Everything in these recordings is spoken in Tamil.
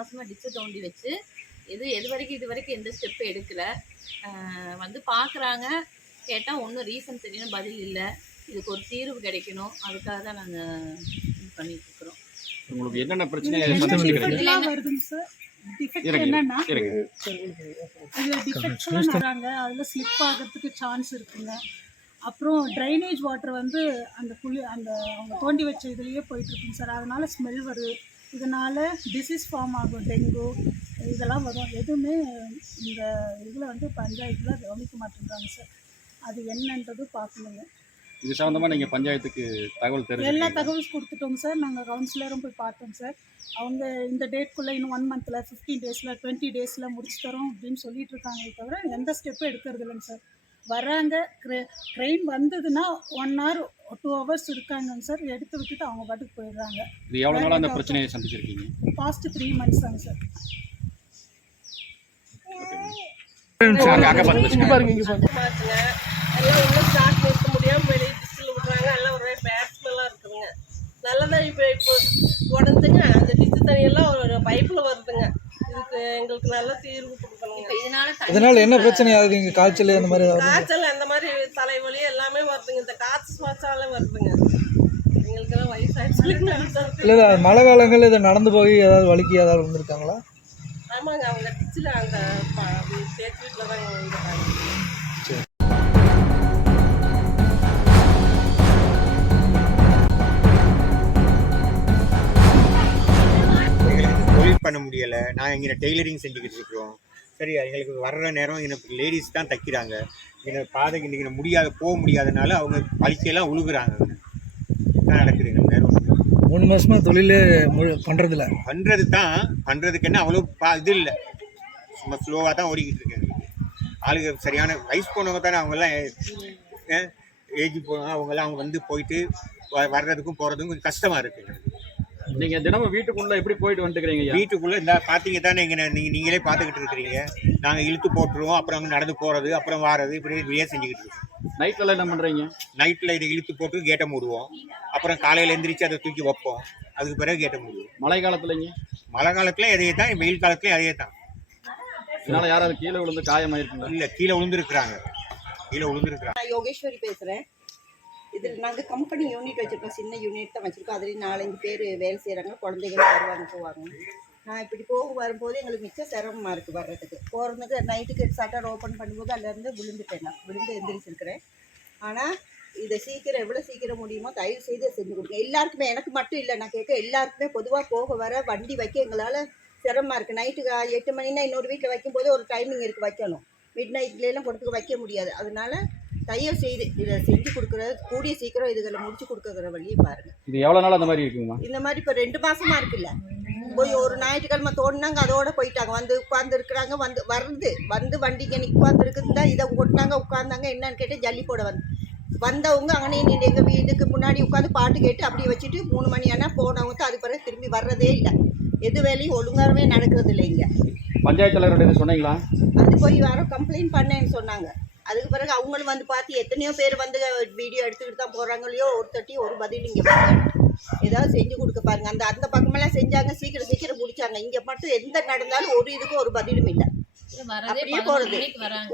மாதமாக டிச்சை தோண்டி வச்சு இது வரைக்கும் எந்த ஸ்டெப்பு எடுக்கலை. வந்து பார்க்குறாங்க, கேட்டால் ஒன்றும் ரீசன் சரியான பதில் இல்லை. இதுக்கு ஒரு தீர்வு கிடைக்கணும், அதுக்காக தான் நாங்கள் இது பண்ணிட்டுருக்குறோம். உங்களுக்கு என்னென்ன பிரச்சனை வருதுங்க சார்? டிஃபெக்ட் என்னன்னா டிஃபெக்ட்ஸ்லாம் வராங்க, அதில் ஸ்லிப் ஆகிறதுக்கு சான்ஸ் இருக்குங்க. அப்புறம் ட்ரைனேஜ் வாட்டர் வந்து அந்த அவங்க தோண்டி வச்ச இதுலேயே போயிட்டுருக்குங்க சார். அதனால் ஸ்மெல் வருது. இதனால் டிசீஸ் ஃபார்ம் ஆகும், டெங்கு இதெல்லாம் வரும். எதுவுமே இந்த இதில் வந்து பஞ்சாயத்தில் கவனிக்க மாட்டேங்கிறாங்க சார். அது என்னன்றது பார்க்கணுங்க. இது சம்மந்தமாக நீங்கள் பஞ்சாயத்துக்கு தகவல் தெரியும்? எல்லா தகவல் கொடுத்துட்டோங்க சார். நாங்கள் கவுன்சிலரும் போய் பார்த்தோம் சார். அவங்க இந்த டேட்குள்ளே இன்னும் 1 மந்தில் 15 டேஸில் 20 டேஸில் முடிச்சு தரோம் அப்படின்னு சொல்லிட்டு இருக்காங்களே தவிர எந்த ஸ்டெப்பும் எடுக்கிறது இல்லைங்க சார். வராங்க, ட்ரெயின் வந்ததுன்னா 1 hour 2 hours இருக்காங்க சார். எடுத்து விட்டுட்டு அவங்க பாட்டுக்கு போயிடுறாங்க. இது எவ்வளோ நாளாக அந்த பிரச்சனையை சந்திச்சிருக்கீங்க? பாஸ்ட் 3 months தாங்க சார். எல்லாம் உள்ள ஸ்டாக் நிறுத்த முடியாமல் வெளியே டிஸ்டில் விட்றாங்க. எல்லாம் ஒரே பேட் ஸ்மெல்லாம் இருக்குதுங்க. நல்லதான் இப்போ உடஞ்சுங்க. அந்த டிஸ்ட் தண்ணியெல்லாம் ஒரு பைப்பில் வருதுங்க. இதுக்கு எங்களுக்கு நல்ல தீர்வு கொடுக்கணுங்க. இதனால என்ன பிரச்சனை ஆகுது? இங்கே காய்ச்சல் அந்த மாதிரி காய்ச்சல் அந்த மாதிரி தலைவலி எல்லாமே வருதுங்க. இந்த காற்று சுவாசாலே வருதுங்க. எங்களுக்கெல்லாம் வயசாகிடுச்சு. இல்லை மழை காலங்கள் இதை நடந்து போய் ஏதாவது வலிக்கு ஏதாவது வந்துருக்காங்களா? ஆமாங்க, அவங்க டிச்சில் அந்த சேர்த்து வீட்டில் தான் இருக்காங்க. தொழில் பண்ண முடியலை. நான் இங்கே டெய்லரிங் செஞ்சுக்கிட்டு இருக்கிறோம். சரி, எங்களுக்கு வர்ற நேரம் எனக்கு லேடிஸ் தான் தைக்கிறாங்க. இங்கே பாதைக்கு இன்றைக்கி போக முடியாதனால அவங்க வலிக்கையெல்லாம் உழுகுறாங்க. என்ன நடக்குது நம்ம நேரம்? 3 மாதமாக தொழிலே பண்ணுறதில்ல. பண்ணுறதுக்கு என்ன அவ்வளோ இது இல்லை. சும்மா ஸ்லோவாக தான் ஓடிக்கிட்டு இருக்கேன். ஆளுங்க சரியான வயசு போனவங்க தானே, அவங்கெல்லாம் ஏஜ் போனவங்க. அவங்கெல்லாம் அவங்க வந்து போயிட்டு வர்றதுக்கும் போகிறதுக்கும் கொஞ்சம் கஷ்டமாக இருக்குது. நீங்கள் தினமும் வீட்டுக்குள்ளே எப்படி போயிட்டு வந்துக்கிறீங்க? வீட்டுக்குள்ளே இந்த பார்த்தீங்க தானே, இங்கே நீங்களே பார்த்துக்கிட்டு இருக்கிறீங்க. நாங்கள் இழுத்து போட்டுருவோம், அப்புறம் அங்கே நடந்து போகிறது, அப்புறம் வாரது, இப்படியே செஞ்சுக்கிட்டு இருக்கோம். நைட்டில் என்ன பண்ணுறீங்க? நைட்டில் இதை இழுத்து போட்டு கேட்டை மூடுவோம். அப்புறம் காலையில் எந்திரிச்சு அதை தூக்கி வைப்போம். அதுக்கு பிறகு கேட்டை மூடுவோம். மழை காலத்துலங்க? மழை காலத்துலேயும் அதே தான், வெயில் காலத்துலேயும் அதே தான். இதனால் யாராவது கீழே விழுந்து காயமாயிருக்குங்களா? இல்லை, கீழே விழுந்துருக்குறாங்க. நான் யோகேஸ்வரி பேசுகிறேன். இதில் நாங்கள் கம்பெனி யூனிட் வச்சுருக்கோம். சின்ன யூனிட் தான் வச்சுருக்கோம். அதுலேயும் 4-5 பேர் வேலை செய்கிறாங்க. குழந்தைகளும் வருவாங்க போவாங்க. நான் இப்படி வரும்போது எங்களுக்கு மிச்சம் சிரமமாக இருக்குது வர்றதுக்கு. போகிறதுக்கு நைட்டுக்கு ஷட்டர் ஓப்பன் பண்ணும்போது அதுலேருந்து விழுந்துட்டேன். நான் விழுந்து எந்திரிச்சிருக்கிறேன். ஆனால் இதை சீக்கிரம் எவ்வளோ சீக்கிரம் முடியுமோ தயவு செய்து செஞ்சு கொடுங்க. எல்லாருக்குமே, எனக்கு மட்டும் இல்லை, நான் கேட்க எல்லாருக்குமே பொதுவாக போக வர வண்டி வைக்க எங்களால் சிரமமாக இருக்குது. நைட்டுக்கு 8 மணினா இன்னொரு வீட்டில் வைக்கும்போது ஒரு டைமிங் இருக்குது வைக்கணும். மிட் நைட்லாம் கொடுத்து வைக்க முடியாது. அதனால தயவு செய்து இதை செஞ்சு கொடுக்குறது கூடிய சீக்கிரம் இதுகளை முடிச்சு கொடுக்குற வழியை பாருங்கள். இது எவ்வளோ நாள் அந்த மாதிரி இருக்குங்களா? இந்த மாதிரி இப்போ 2 மாதமாக இருக்குல்ல. போய் ஒரு ஞாயிற்றுக்கிழமை தோணுனாங்க, அதோடு போயிட்டாங்க. வந்து உட்காந்துருக்குறாங்க. வந்து வண்டிக்கு எனக்கு உட்காந்துருக்குதா இதை கொட்டினாங்க, உட்காந்தாங்க. என்னன்னு கேட்டு ஜல்லி போட வந்தவங்க அங்கனே எங்கள் வீட்டுக்கு முன்னாடி உட்காந்து பாட்டு கேட்டு அப்படியே வச்சுட்டு 3 மணி ஆனால் போனவங்க தான் அதுக்கு பிறகு திரும்பி வர்றதே இல்லை. எது வேலையும் ஒழுங்காகவே நடக்கிறது இல்லை இங்கே. பஞ்சாயத்து தலைவர்கிட்ட சொன்னீங்களா? அது போய் யாரோ கம்ப்ளைண்ட் பண்ணேன்னு சொன்னாங்க. அதுக்கு பிறகு அவங்களும் வந்து பார்த்து எத்தனையோ பேர் வந்து வீடியோ எடுத்துக்கிட்டு தான் போகிறாங்க இல்லையோ, ஒரு பதில் இங்கே ஏதாவது செஞ்சு கொடுக்க பாருங்க. அந்த பக்கமெல்லாம் செஞ்சாங்க, சீக்கிரம் முடிச்சாங்க. இங்கே மட்டும் எந்த நடந்தாலும் ஒரு இதுக்கும் ஒரு பதிலும் இல்லை. அப்படியே போகிறது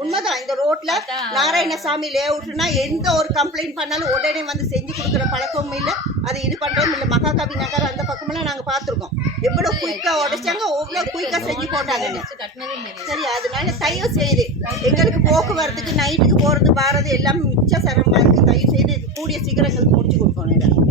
உண்மைதான். இந்த ரோட்ல நாராயணசாமி லேஅவுட்னா எந்த ஒரு கம்ப்ளைண்ட் பண்ணாலும் உடனே வந்து செஞ்சு கொடுக்குற பழக்கமும் இல்லை. அது இது பண்ணுறதும் இல்லை. மகாகவி நகர் அந்த பக்கமெல்லாம் நாங்கள் பார்த்துருக்கோம். எவ்வளோ குயிக்காக உடைச்சாங்க, எவ்வளோ குயிக்காக செஞ்சு போட்டாங்க. சரி, அதனால தயவு செய்து எங்களுக்கு போக்குவரத்துக்கு நைட்டுக்கு போகிறது வர்றது எல்லாமே மிச்ச சிரமமாக இருக்குது. தயவு செய்து கூடிய சீக்கிரம் எங்களுக்கு முடிச்சு கொடுக்கணும்.